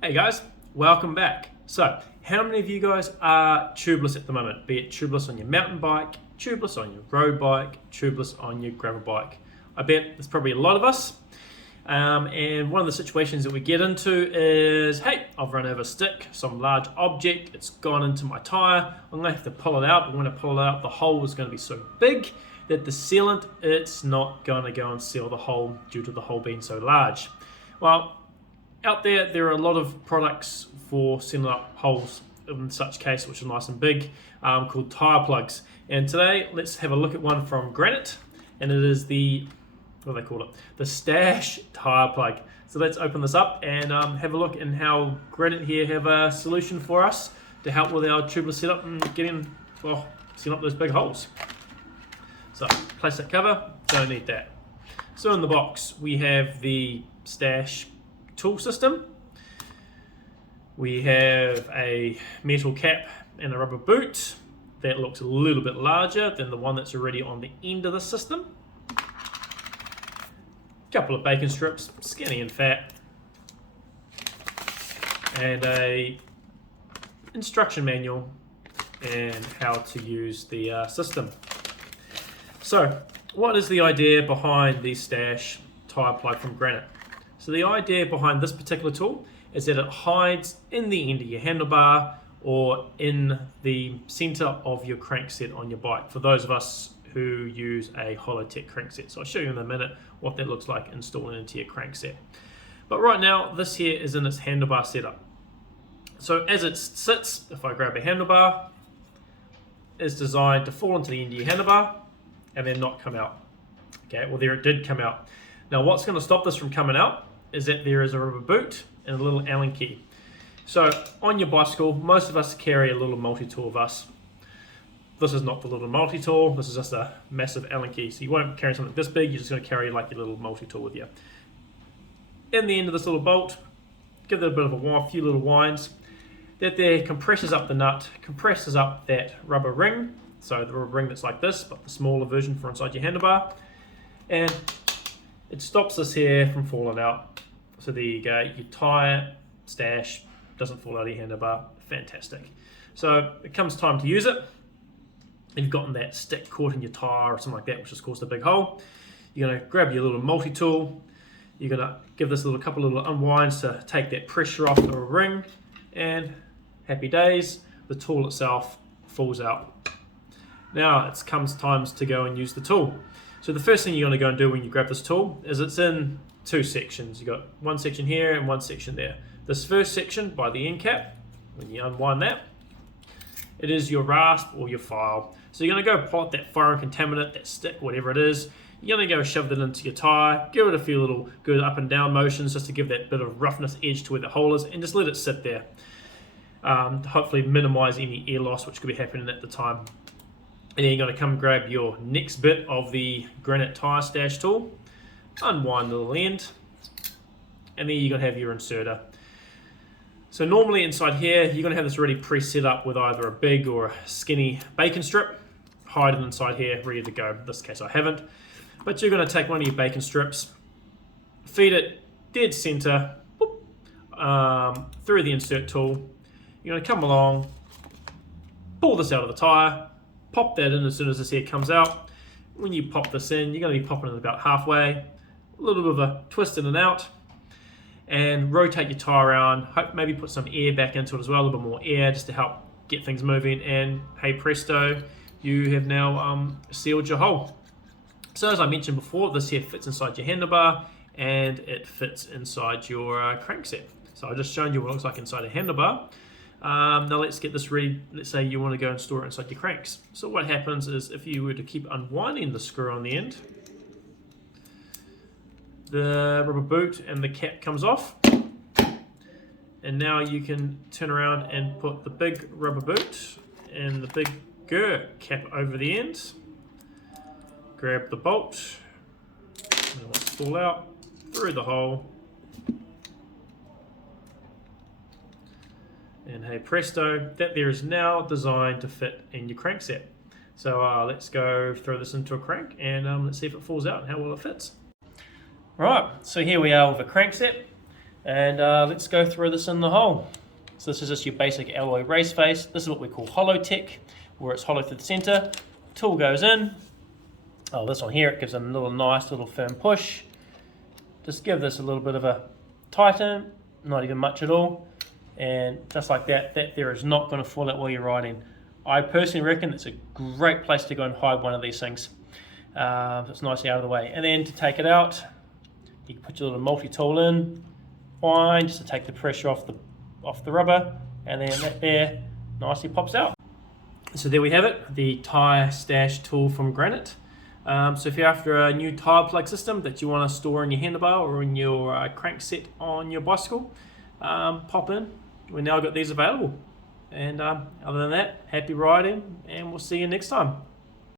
Hey guys, welcome back. So, how many of you guys are tubeless at the moment? Be it tubeless on your mountain bike, tubeless on your road bike, tubeless on your gravel bike? I bet there's probably a lot of us. And one of the situations that we get into is, hey, I've run over a stick, some large object, it's gone into my tyre, I'm going to have to pull it out, but when I pull it out, the hole is going to be so big that the sealant, it's not going to go and seal the hole due to the hole being so large. Well, out there are a lot of products for sealing up holes in such case, which are nice and big, called tyre plugs. And today, let's have a look at one from Granite, and it is what do they call it? The Stash tyre plug. So let's open this up and have a look in how Granite here have a solution for us to help with our tubeless setup and sealing up those big holes. So plastic cover, don't need that. So in the box, we have the Stash tool system. We have a metal cap and a rubber boot that looks a little bit larger than the one that's already on the end of the system. Couple of bacon strips, skinny and fat, and a instruction manual and how to use the system. So what is the idea behind the Stash tyre plug from Granite? So the idea behind this particular tool is that it hides in the end of your handlebar or in the center of your crankset on your bike, for those of us who use a Holotech crankset. So I'll show you in a minute what that looks like installing into your crankset. But right now, this here is in its handlebar setup. So as it sits, if I grab a handlebar, it's designed to fall into the end of your handlebar and then not come out. Okay, well there it did come out. Now what's going to stop this from coming out is that there is a rubber boot and a little Allen key. So on your bicycle, most of us carry a little multi-tool with us. This is not the little multi-tool, this is just a massive Allen key. So you won't carry something this big, you're just going to carry like your little multi-tool with you. In the end of this little bolt, give it a bit of a few little winds. That there compresses up the nut, compresses up that rubber ring. So the rubber ring that's like this, but the smaller version for inside your handlebar. And it stops this here from falling out. So there you go, your tyre Stash doesn't fall out of your handlebar. Fantastic. So it comes time to use it. If you've gotten that stick caught in your tyre or something like that, which has caused a big hole, you're going to grab your little multi-tool. You're going to give this couple of little unwinds to take that pressure off the ring, and happy days, the tool itself falls out. Now it comes time to go and use the tool. So the first thing you're going to go and do when you grab this tool is it's in two sections. You've got one section here and one section there. This first section by the end cap, when you unwind that, it is your rasp or your file. So you're going to go plot that foreign contaminant, that stick, whatever it is. You're going to go shove that into your tyre, give it a few little good up and down motions just to give that bit of roughness edge to where the hole is, and just let it sit there. To hopefully minimize any air loss which could be happening at the time. And then you're going to come grab your next bit of the Granite Tyre Stash tool, unwind the little end, and then you're going to have your inserter. So normally inside here, you're going to have this already pre-set up with either a big or a skinny bacon strip, hide it inside here, ready to go. In this case I haven't. But you're going to take one of your bacon strips, feed it dead center, through the insert tool. You're going to come along, pull this out of the tyre, pop that in as soon as this here comes out. When you pop this in, you're going to be popping it about halfway, a little bit of a twist in and out, and rotate your tyre around, maybe put some air back into it as well, a little bit more air just to help get things moving, and hey presto, you have now sealed your hole. So as I mentioned before, this here fits inside your handlebar and it fits inside your crankset. So I've just shown you what it looks like inside a handlebar. Now let's get this ready. Let's say you want to go and store it inside your cranks. So what happens is if you were to keep unwinding the screw on the end, the rubber boot and the cap comes off, and now you can turn around and put the big rubber boot and the big cap over the end, grab the bolt, and it wants to fall out through the hole, and hey presto, that there is now designed to fit in your crankset. So let's go throw this into a crank and let's see if it falls out and how well it fits. Right, so here we are with a crankset. And let's go through this in the hole. So this is just your basic alloy race face. This is what we call hollow tech, where it's hollow through the center. Tool goes in. Oh, this one here, it gives a little nice little firm push. Just give this a little bit of a tighten, not even much at all. And just like that, that there is not going to fall out while you're riding. I personally reckon it's a great place to go and hide one of these things. It's nicely out of the way. And then to take it out, you can put your little multi-tool in, fine, just to take the pressure off the rubber, and then that there nicely pops out. So there we have it, the tyre stash tool from Granite. So if you're after a new tyre plug system that you want to store in your handlebar or in your crank set on your bicycle, pop in. We've now got these available. And other than that, happy riding, and we'll see you next time.